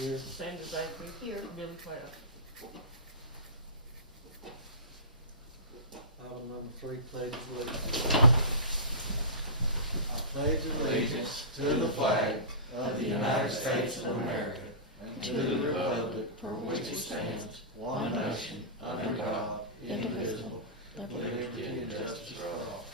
Here. Sanders Avery. Here. Billy Cloud. Item number 3, pledge allegiance. I pledge allegiance to the flag of the United States of America and to the republic for which it stands, one nation, under God, indivisible, with liberty and justice for all.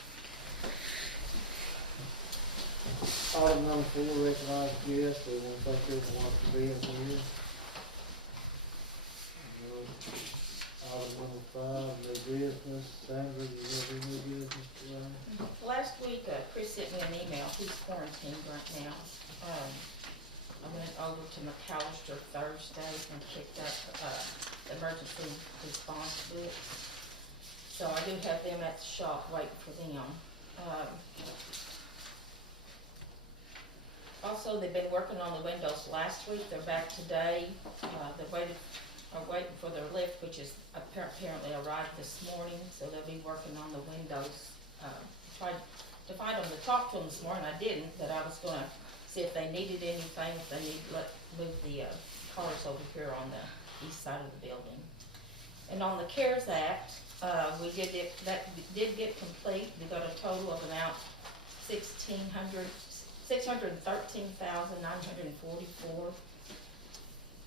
Item number 4, recognize guests. We want to thank everyone for being here. Item number 5, new business. Sandra, do you have any new business today? Last week, Chris sent me an email. He's quarantined right now. I went over to McAllister Thursday and picked up emergency response books. So I do have them at the shop waiting for them. Also, they've been working on the windows last week. They're back today. They're waiting for their lift, which is apparently arrived this morning. So they'll be working on the windows. Tried to find them to talk to them this morning. I didn't, but I was going to see if they needed anything, if they need to move the cars over here on the east side of the building. And on the CARES Act, that did get complete. We got a total of about $613,944.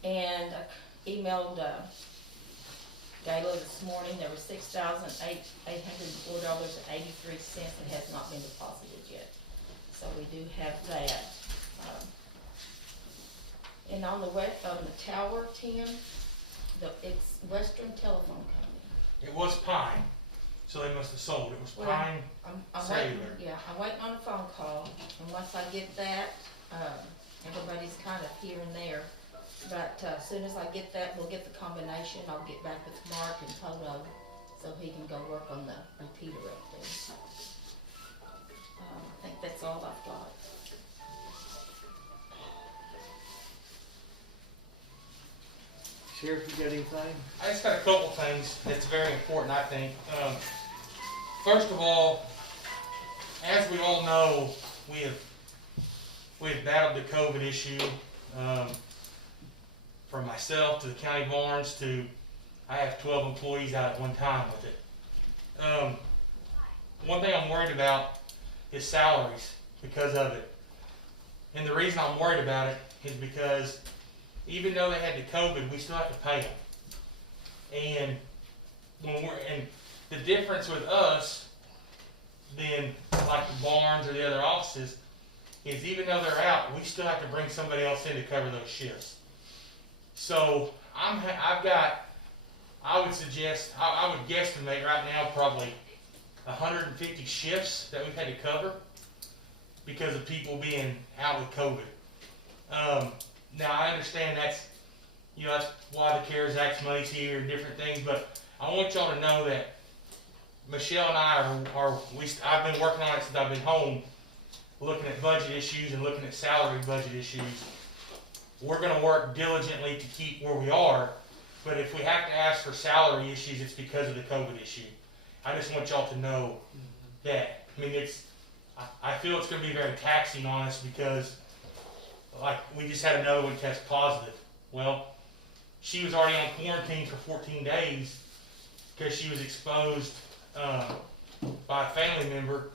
And I emailed Gayla this morning. There was $6,804.83 that has not been deposited yet. So we do have that. And on the tower, Tim, it's Western Telephone Company. It was Pine, so they must have sold. It was Pine Cellular. I'm waiting on a phone call, and once I get that, everybody's kind of here and there. But as soon as I get that, we'll get the combination. I'll get back with Mark and Toto so he can go work on the repeater up there. I think that's all I've got. Sheriff, you got anything? I just got a couple things that's very important, I think. First of all, as we all know, we have battled the COVID issue. From myself to the county barns to, I have 12 employees out at one time with it. One thing I'm worried about is salaries because of it. And the reason I'm worried about it is because even though they had the COVID, we still have to pay them. And the difference with us than like the barns or the other offices is even though they're out, we still have to bring somebody else in to cover those shifts. So I would guesstimate right now probably 150 shifts that we've had to cover because of people being out with COVID. Now I understand that's why the CARES Act money's here and different things, but I want y'all to know that Michelle and I I've been working on it since I've been home, looking at budget issues and looking at salary budget issues. We're going to work diligently to keep where we are, but if we have to ask for salary issues, it's because of the COVID issue. I just want y'all to know that. I mean, I feel it's going to be very taxing on us because, like, we just had another one test positive. Well, she was already on quarantine for 14 days because she was exposed by a family member.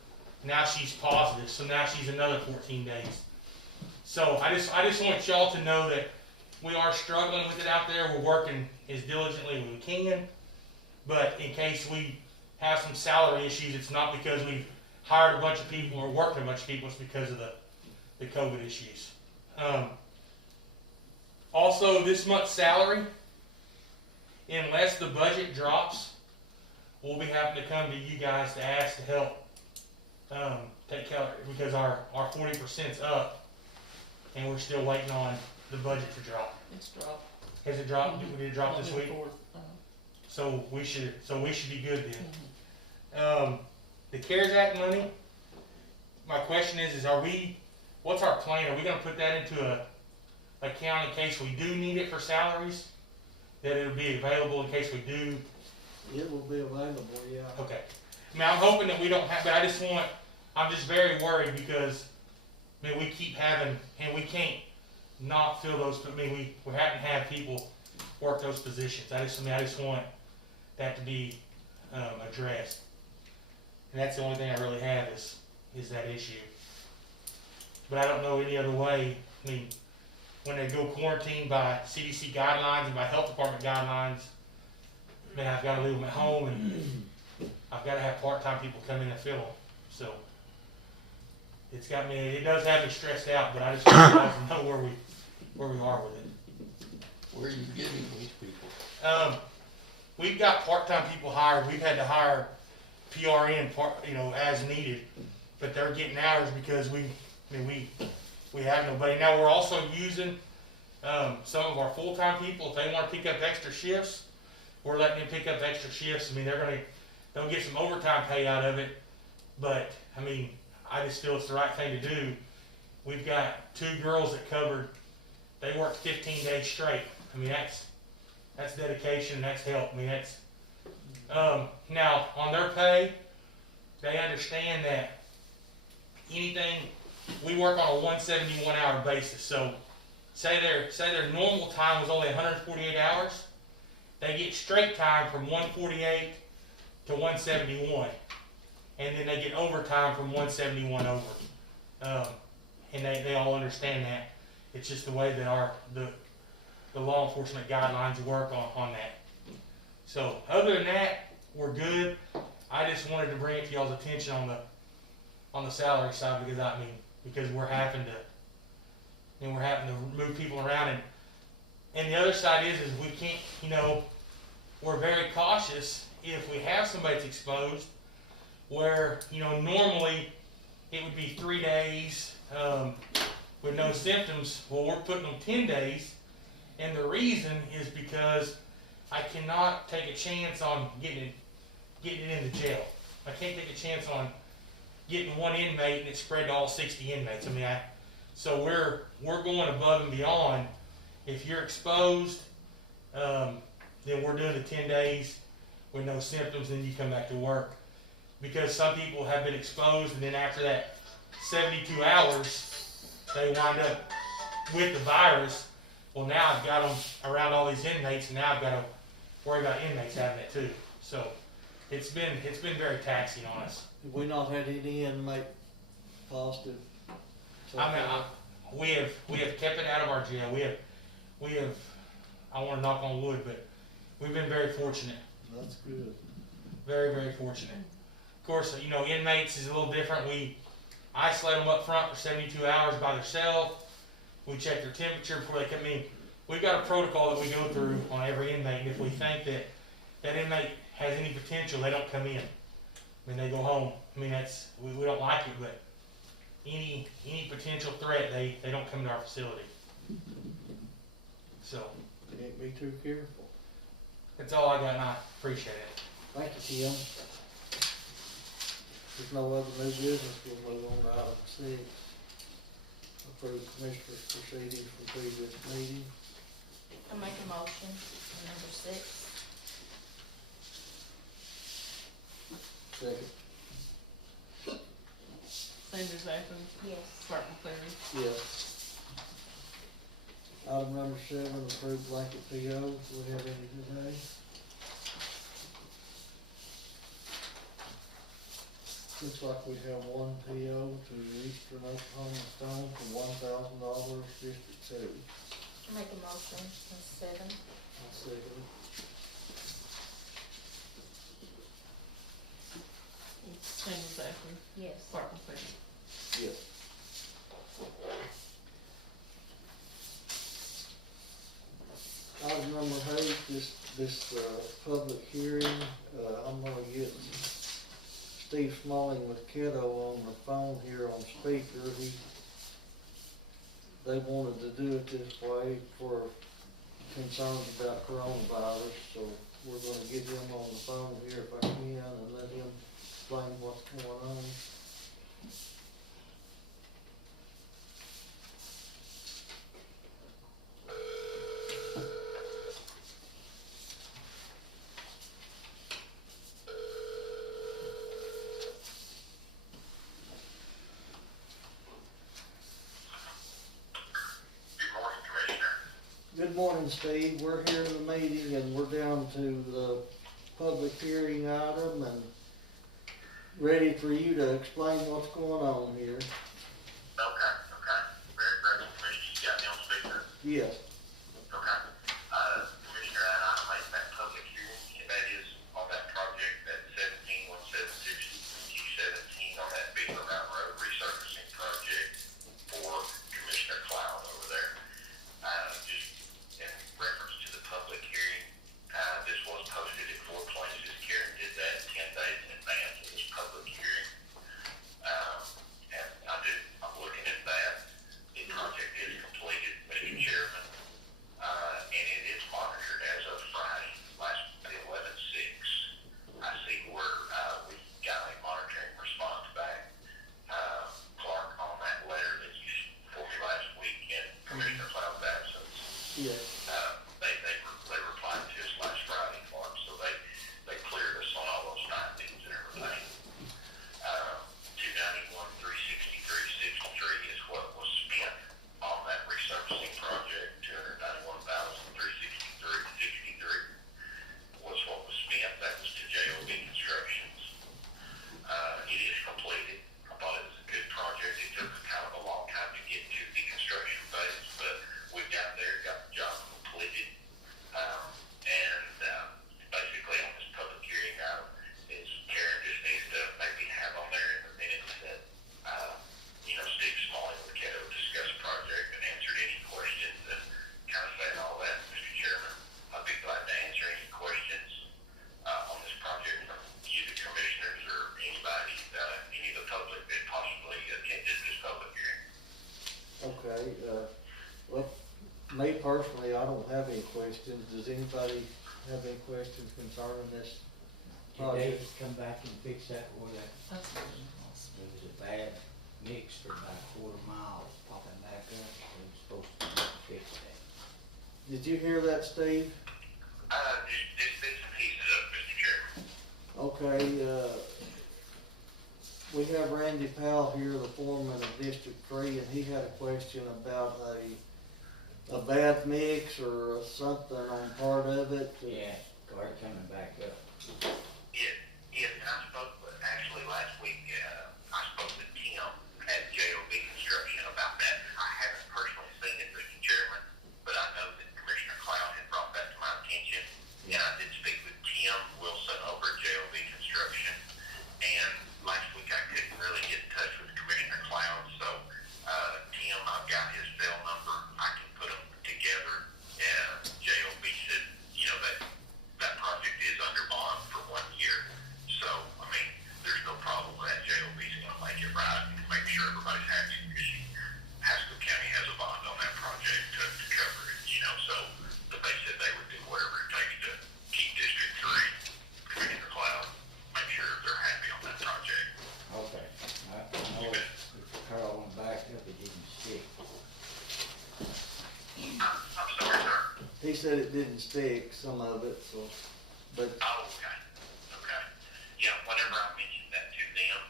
Now she's positive, so now she's another 14 days. So I just want y'all to know that we are struggling with it out there. We're working as diligently as we can. But in case we have some salary issues, it's not because we've hired a bunch of people or worked a bunch of people. It's because of the COVID issues. Also, this month's salary, unless the budget drops, we'll be having to come to you guys to ask to help take care of it because our 40%'s up. And we're still waiting on the budget to drop. It's dropped. Has it dropped? Mm-hmm. Did it drop this week? So we should be good then. Mm-hmm. The CARES Act money. My question is what's our plan? Are we going to put that into a account in case we do need it for salaries? That it'll be available in case we do. It will be available, yeah. Okay. I mean, I'm hoping that we don't have, but I'm just very worried because. I mean, we keep having, and we can't not fill those, I mean, we haven't had people work those positions. I just want that to be, addressed. And that's the only thing I really have is that issue. But I don't know any other way. I mean, when they go quarantine by CDC guidelines and by health department guidelines, man, I've got to leave them at home, and I've got to have part-time people come in and fill them. So it's got me. It does have me stressed out, but I just want you guys to know where we are with it. Where are you getting these people? We've got part-time people hired. We've had to hire PRN as needed, but they're getting hours because we have nobody. Now we're also using some of our full-time people. If they want to pick up extra shifts, we're letting them pick up extra shifts. I mean, they'll get some overtime pay out of it, but I mean, I just feel it's the right thing to do. We've got 2 girls that covered. They worked 15 days straight. I mean, that's dedication. That's help. I mean, that's now on their pay. They understand that anything we work on a 171-hour basis. So, say their normal time was only 148 hours. They get straight time from 148 to 171, and then they get overtime from 171 over. And they all understand that. It's just the way that the law enforcement guidelines work on that. So other than that, we're good. I just wanted to bring it to y'all's attention on the salary side because we're having to move people around, and the other side is we can't, we're very cautious if we have somebody that's exposed where, normally it would be 3 days with no symptoms. Well, we're putting them 10 days, and the reason is because I cannot take a chance on getting it into jail. I can't take a chance on getting one inmate and it spread to all 60 inmates. I mean, so we're going above and beyond. If you're exposed, then we're doing the 10 days with no symptoms, and you come back to work. Because some people have been exposed, and then after that 72 hours, they wind up with the virus. Well, now I've got them around all these inmates, and now I've got to worry about inmates having it too. So it's been very taxing on us. Have we not had any inmate positive? We have kept it out of our jail. We have. I want to knock on wood, but we've been very fortunate. That's good. Very, very fortunate. Of course, inmates is a little different. We isolate them up front for 72 hours by themselves. We check their temperature before they come in. We've got a protocol that we go through on every inmate, and if we think that inmate has any potential, they don't come in. I mean, they go home. I mean, we don't like it, but any potential threat, they don't come to our facility. So Can't be too careful. that's all I got, and I appreciate it. Thank you, Tim. There's no other new business, we'll move on to item 6. Approve Commissioner's proceedings from previous meeting. I make a motion on number 6. Second. Sanders Atkins, Yes. Clark McLeary. Yes. Item number 7, approve blanket PO. Do we have any today? Looks like we have one PO to Eastern Oklahoma Stone for $1,000, District 2. I make a motion on 7. I'll second it. Sanders Atkins, Yes. Clark McLeary. Yes. Item number 8, this public hearing, I'm gonna get Steve Smalling with Kiddo on the phone here on speaker. They wanted to do it this way for concerns about coronavirus, so we're gonna get him on the phone here if I can and let him explain what's going on. Good Good morning, Steve. We're here in the meeting and we're down to the public hearing item and ready for you to explain what's going on here. Okay. Very good. Commissioner, you got me on speaker? Yes. Okay. Commissioner, I made that public hearing, and that is on that project at 171760, Q17 on that Beaver Mountain Road resurfacing project for Commissioner Cloud over there. Just in reference to the public hearing, this was posted at 4 places. Karen did that 10 days in advance of this public hearing. And I'm looking at that. The project is completed, Mr. Chairman, and it is monitored as of Friday, last 11/6. I see where we got a monitoring response back, Clark, on that letter that you for me last week in Commissioner Cloud's absence. Yes. They replied to us last Friday, Clark, so they cleared us on all those findings and everything. 291,363.63 is what was spent on that resurfacing project. 291,363.63 was what was spent. That was to JOB Constructions. It is completed. I thought it was a good project. It took kind of a long time to get to the construction phase, but we got there, got the job completed. Basically on this public hearing item is Karen just needs to maybe have on there in the minutes that, Steve Smalley with Cato discussed project and answered any questions and kind of saying all that, Mr. Chairman. I'd be glad to answer any questions on this project from you, the commissioners, or anybody, any of the public that possibly attended this public hearing. Okay, well, me personally, I don't have any questions. Does anybody have any questions concerning this Did they project? come back and fix that where that, That's what it was a bad mix for about a quarter mile, popping back up, they were supposed to fix that. Did you hear that, Steve? Just bits and pieces of it, Mr. Chairman. Okay, we have Randy Powell here, the foreman of District 3, and he had a question about a bad mix or something on part of it. Yeah, car coming back up. Yes, and I spoke with, actually last week, I spoke with Tim at JOB Construction about that. I haven't personally seen it, Mr. Chairman, but I know that Commissioner Cloud had brought that to my attention. And I did speak with Tim Wilson over at JOB Construction. And last week I couldn't really get in touch with Commissioner Cloud, so Tim, I've got his cell number. I can put them together. And JOB said, that project is under bond for 1 year. So, I mean, there's no problem with that. JOB's going to make it right and make sure everybody's happy because Haskell County has a bond on that project to cover it, So, but they said they would do whatever it takes to keep District 3, Commissioner Cloud, make sure they're happy on that project. Okay, I know if the car went back up, it didn't stick. I'm sorry, sir. He said it didn't stick, some of it, so, but, Oh, okay. Yeah, whenever I mentioned that to them,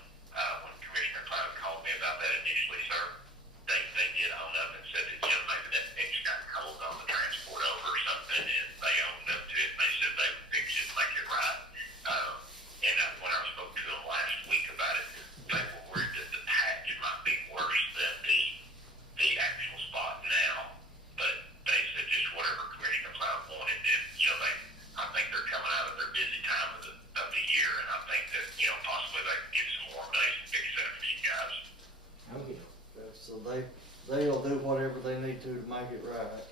when Commissioner Cloud called me about that initially, sir, they did own up and said that, maybe that mix got cold on the transport over or something, and they owned up to it, and they said they would fix it, make it right. When I spoke to them last week about it, they were worried that the patch might be worse than the actual spot now, but they said just whatever Commissioner Cloud wanted, and, I think they're coming out of their busy time of the year, and I think that, possibly they can get some more days and fix that for you guys. Okay. so they'll do whatever they need to make it right.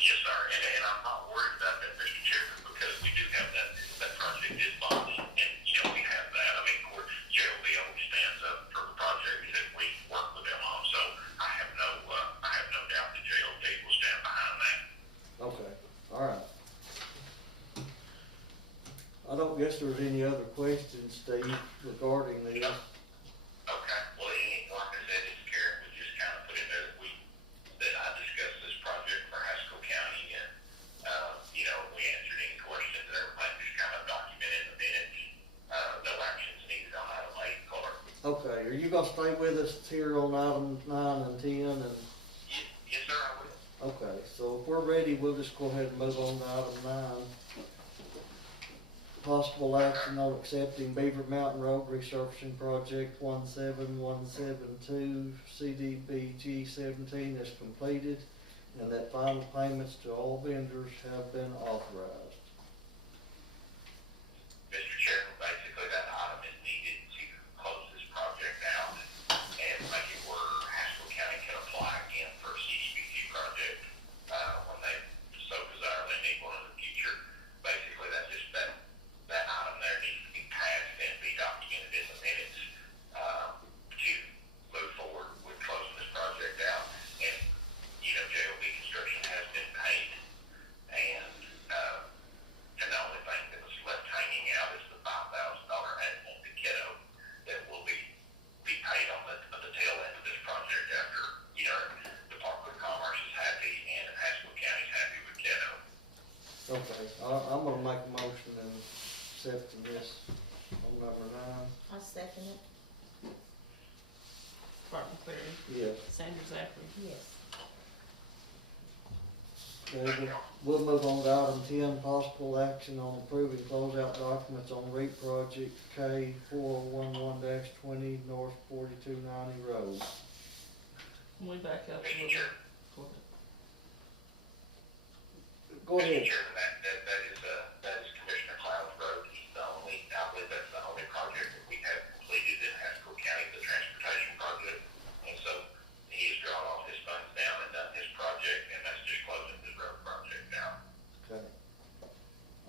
Yes, sir, and I'm not worried about that, Mr. Chairman, because we do have that project is bonded, and, we have that. I mean, of course, JOB always stands up for the projects that we work with them on, so I have no doubt that JOB will stand behind that. Okay, all right. I don't guess there's any other questions, Steve, regarding this. Okay, well, like I said, it's Karen was just kind of put in there that I discussed this project for Haskell County, and, we answered any questions and everything, just kind of documented in the minutes. No actions needed on item 8, Clark. Okay, are you gonna stay with us here on item 9 and 10 and? Yes, sir, I will. Okay, so if we're ready, we'll just go ahead and move on to item 9. Possible action on accepting Beaver Mountain Road resurfacing project 17172 CDBG 17 is completed, and that final payments to all vendors have been authorized. Mr. Chairman, basically that item is needed to close this project out and make it where Haskell County can apply again for a CDBG project, when they so desire they need one in the future. Basically, that's just that item there needs to be passed and be documented in the minutes, to move forward with closing this project out. And, you know, JOB construction has been paid, and the only thing that was left hanging out is the $5,000 annual decado that will be paid on the tail end of this project after, you know, Department of Commerce is happy and Haskell County's happy with Caddo. Okay, I'm gonna make a motion and accept this on number 9. I'll second it. Martin Clary, Yes. Sandra Zachary. Yes. Okay, we'll move on to item 10, possible action on approving closeout documents on REAP project K 4011-20 North 4290 Road. Can we back up a Mr. little? Chair, Go ahead. Go ahead. Mr. Chairman, that is Commissioner Cloud's road. He's the only, I believe that's the only project that we have completed in Haskell County, the transportation project. And so he has drawn all his funds down and done his project, and that's just closing his road project now. Okay.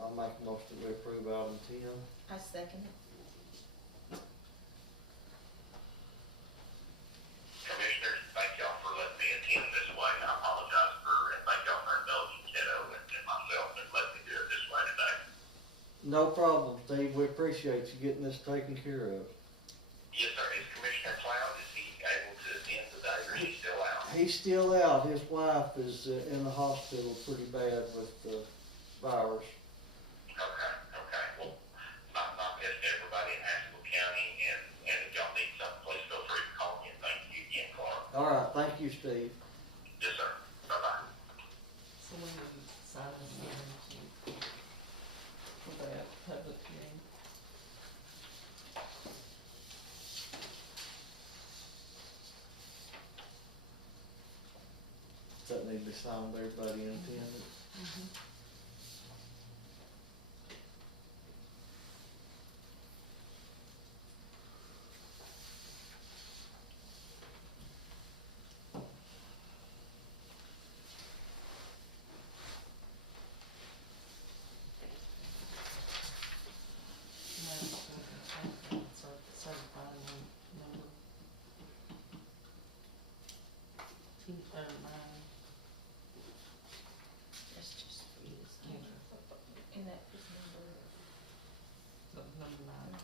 I'll make a motion to approve item 10. I second it. Commissioners, thank y'all for letting me attend this way. I apologize and thank y'all for indulging Kiddo and myself and letting me do it this way today. No problem, Steve. We appreciate you getting this taken care of. Yes, sir. Is Commissioner Cloud, is he able to attend today or is he still out? He's still out. His wife is in the hospital pretty bad with the virus. Okay. Well, my best to everybody in Haskell County, and if y'all need something, please feel free to call me, and thank you again, Clark. All right, thank you, Steve. Yes, sir. Bye-bye. So we need to sign this here for that public hearing. Does that need to be signed by everybody in attendance? Certifying number. Nine. That's just for you to sign. And that is number Number 9. 9.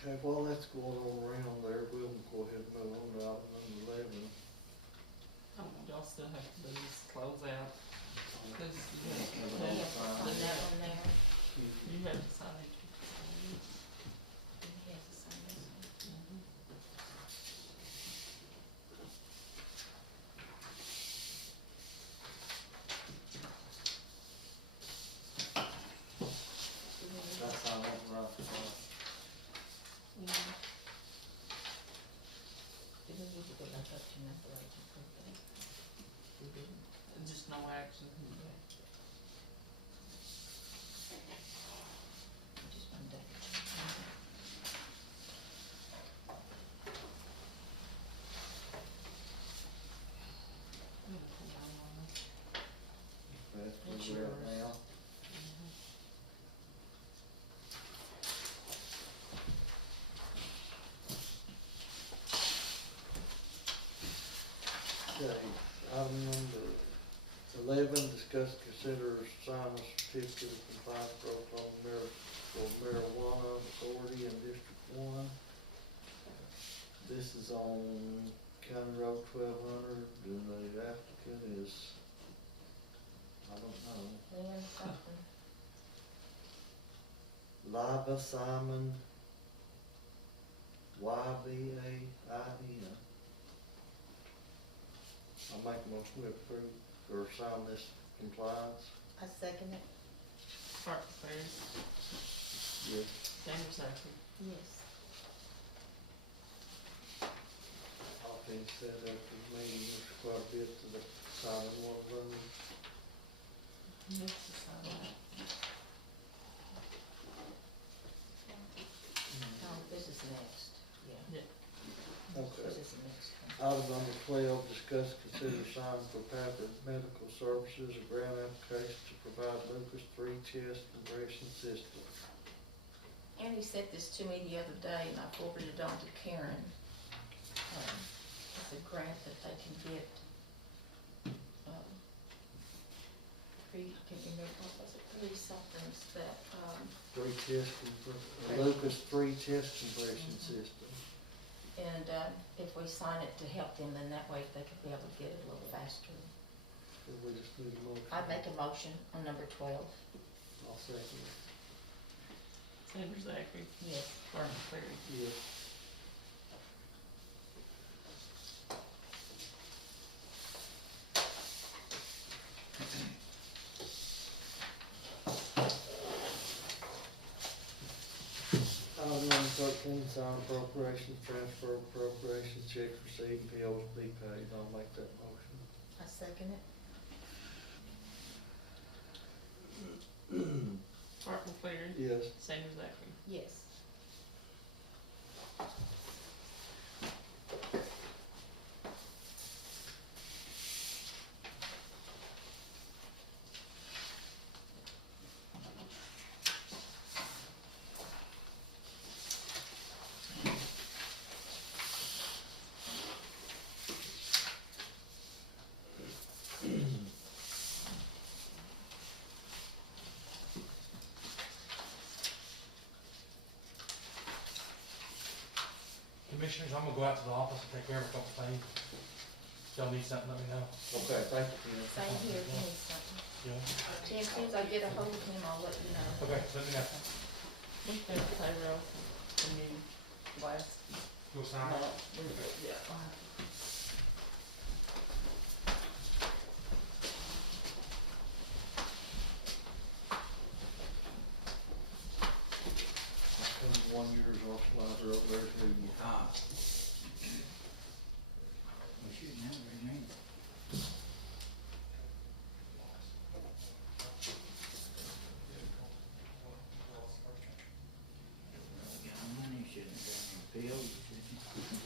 Okay, while that's going on around there, we'll go ahead and move on to item number 11. Y'all still have to do this close out, cause you have We have to sign that on there. you have to sign it. And he has to sign this one. That's how that right. Didn't we go back up to number 8 and prove that? We didn't, just no action. I just wanted to double check. That's That's where we're yours. at now. Okay, item number 11, discuss, consider, sign a certificate of compliance for Oklahoma for marijuana authority in District 1. This is on County Road 1200, and the applicant is, I don't know, Lynn something. Liba Simon, YBAIN. I'll make a motion to approve or sign this compliance. I second it. Park Ferris, Yes. Sanders Zachary. Yes. All things said after the meeting, there's quite a bit to the signing one of them. Yes, to sign that. Oh, this is next, yeah, Yeah. Okay. this is the next one. Item number 12, discuss, consider sign for Pathway Medical Services, a grant application to provide Lucas 3 chest compression system. Andy sent this to me the other day and I forwarded it on to Karen. It's a grant that they can get, can't remember, what was it, three somethings that, Lucas 3 chest compression system. and, if we sign it to help them, then that way they could be able to get it a little faster. So we just need a motion. I'd make a motion on number 12. I'll second it. Sanders Zachary, Yes. Park Ferris. Yes. Item number 13, sign appropriations, transfer appropriations, checks received, and bills be paid. I'll make that motion. I second it. Park Ferris, Yes. Sanders Zachary. Yes. Commissioners, I'm gonna go out to the office and take care of a couple things. If y'all need something, let me know. Okay, thank you, Ken. Same here, if you need something. Yeah. Tim, as soon as I get a hold of him, I'll let you know. Okay, let me know. We paid payroll from you last You'll sign it? month. Yeah. One year's off ladder over there too. We shouldn't have very many. Well, we got money, shouldn't have got any bills, shouldn't we?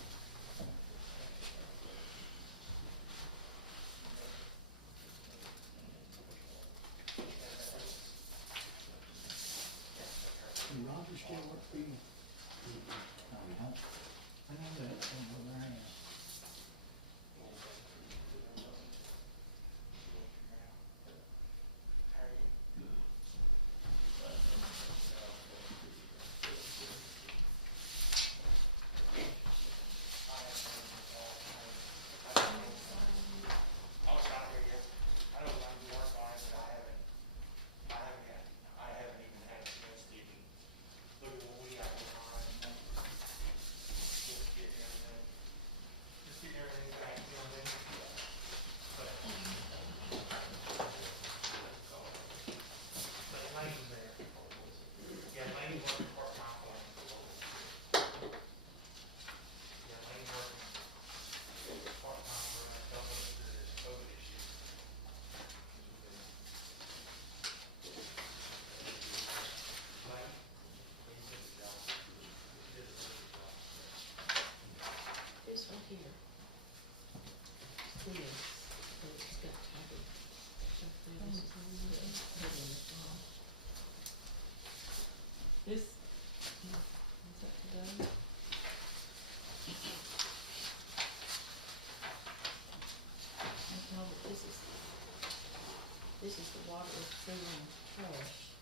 sewer and trash.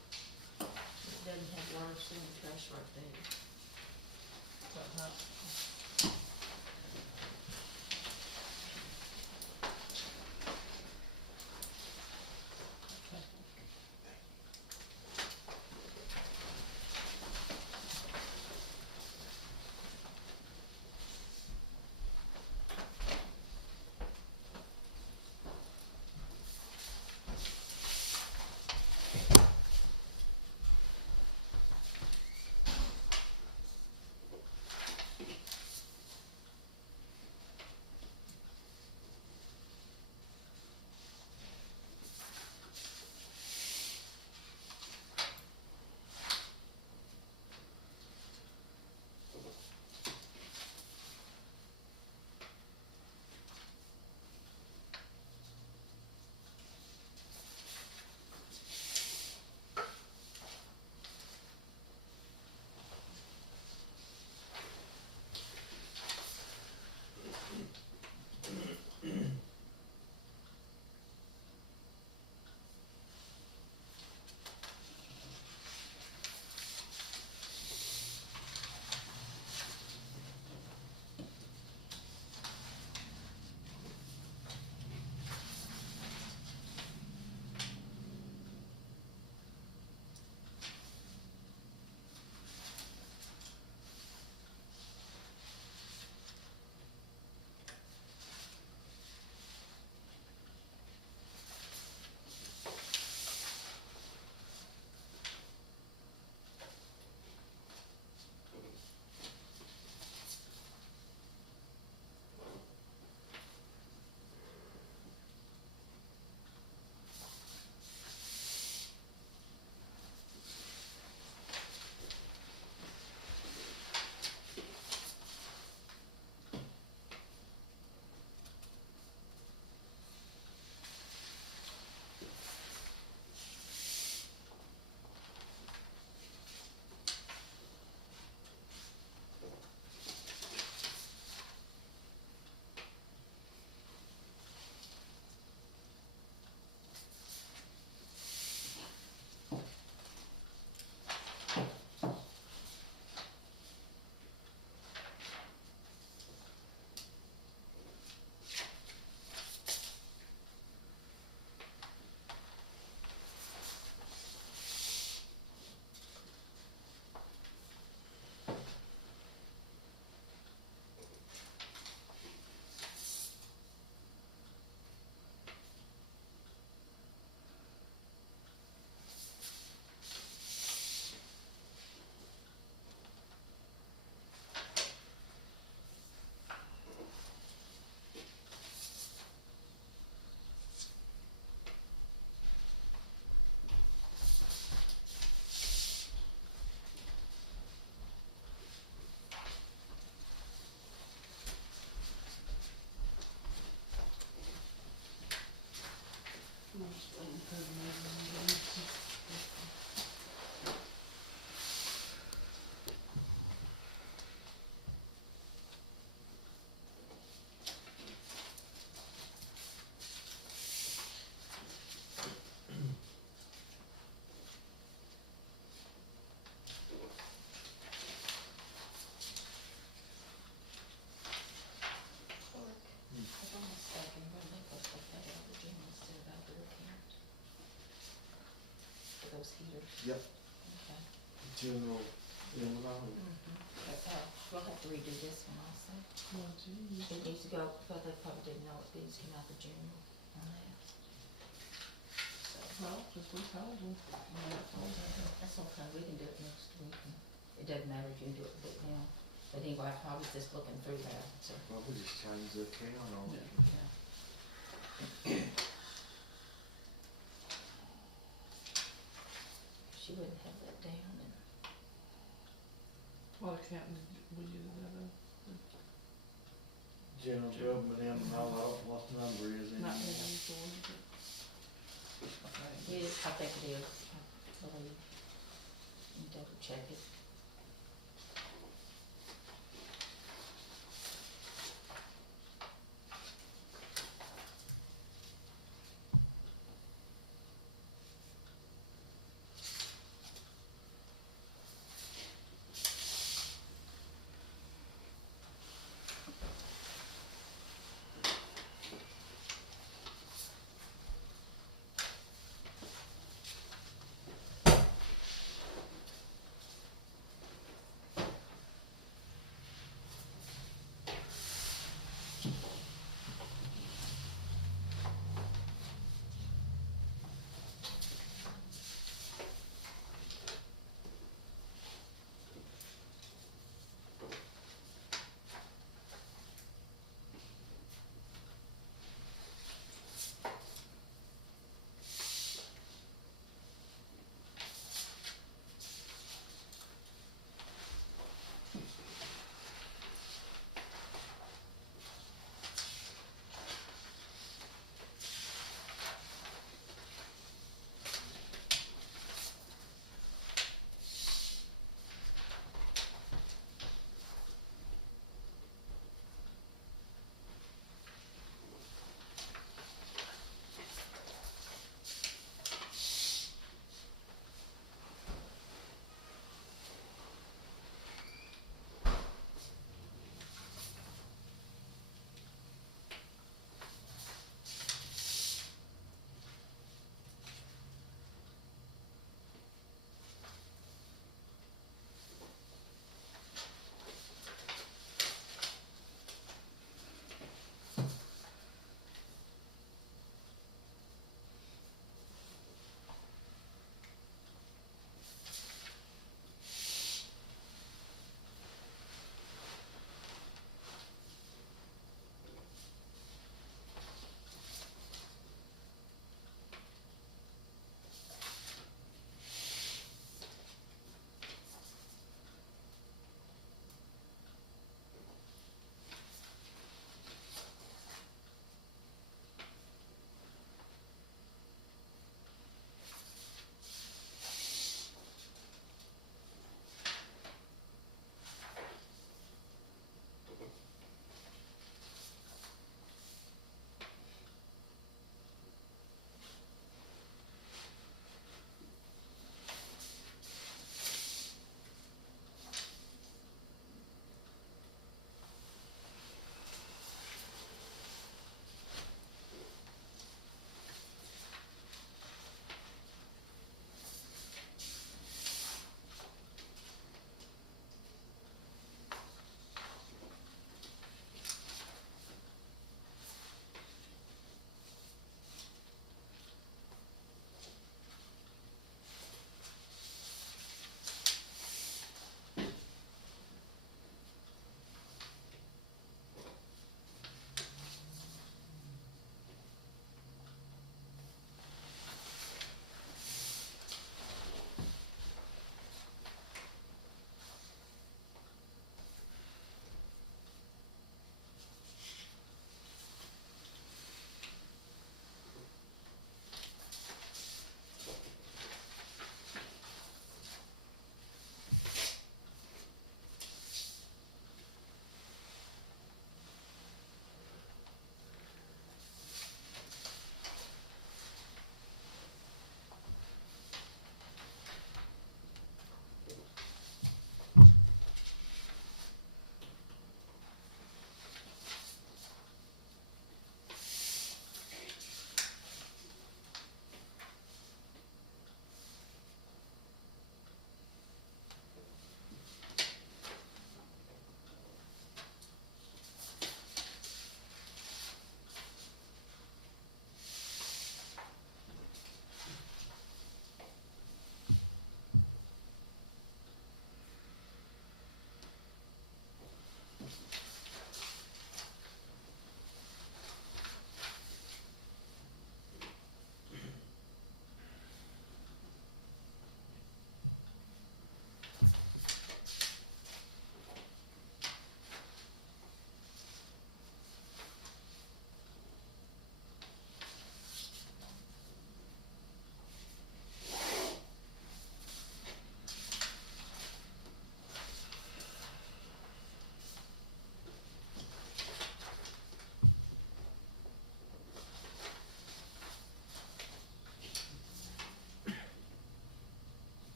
It doesn't have water, sewer and trash right there. Those heaters. Yep, Okay. general, We'll have to redo this one also. Well, geez. It needs to go, but they probably didn't know it needs to come out the general on that. Well, just we told them. That's okay, we can do it next week. It doesn't matter if you do it now. But anyway, I was just looking through that, so. probably just change the account on it. Yeah. She wouldn't have that down and. What account did we use that of? General government, and all that, what the number is in Not it. really before, is it? Okay. Yes, I think it is, I believe. You double check it.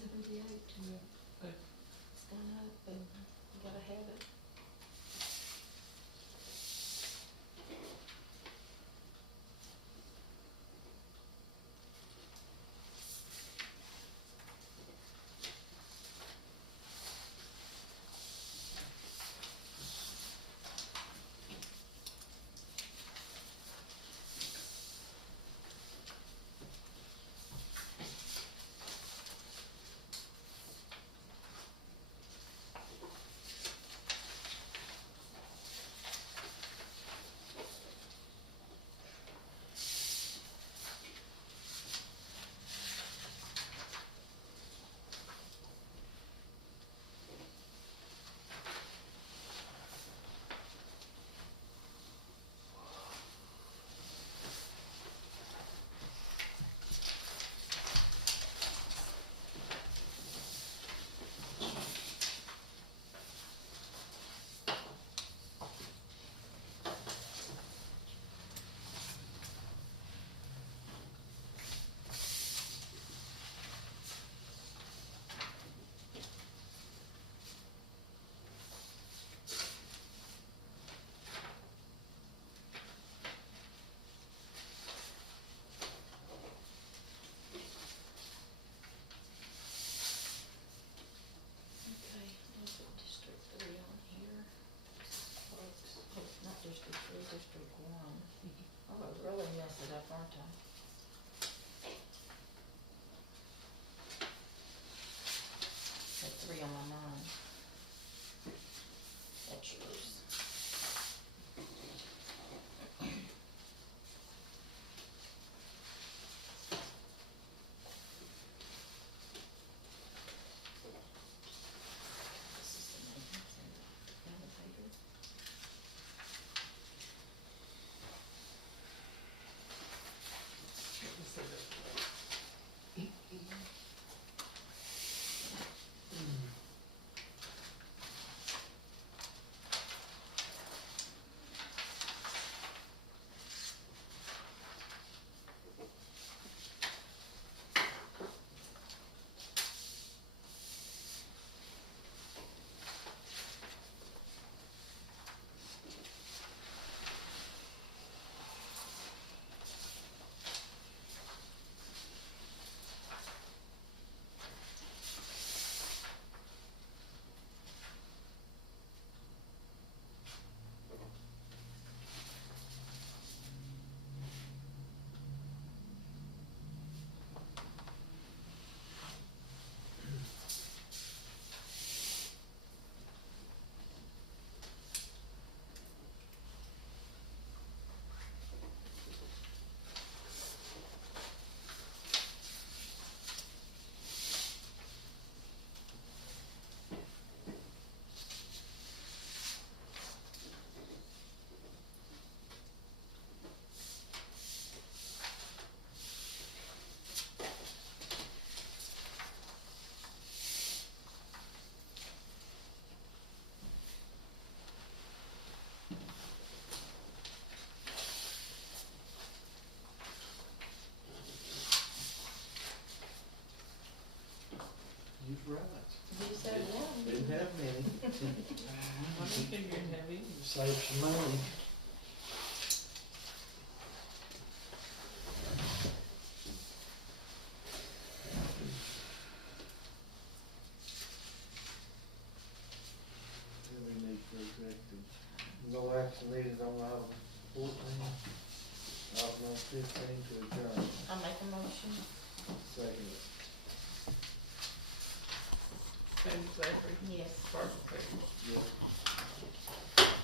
$78, it's gone up, and you gotta have it. Okay, I'll put District 3 on here. Folks, oh, not District 3, District 1. Oh, I really messed it up, aren't I? Got 3 on my mind. That's yours. This is the maintenance and the elevator. You're right. You said one. Didn't have many. I didn't figure you'd have either. Save some money. Then we need for executive. No action needed on item 14. Item 15 to adjourn. I'll make a motion. Second. Sandy Zachary, Yes. Barbara Page. Yes.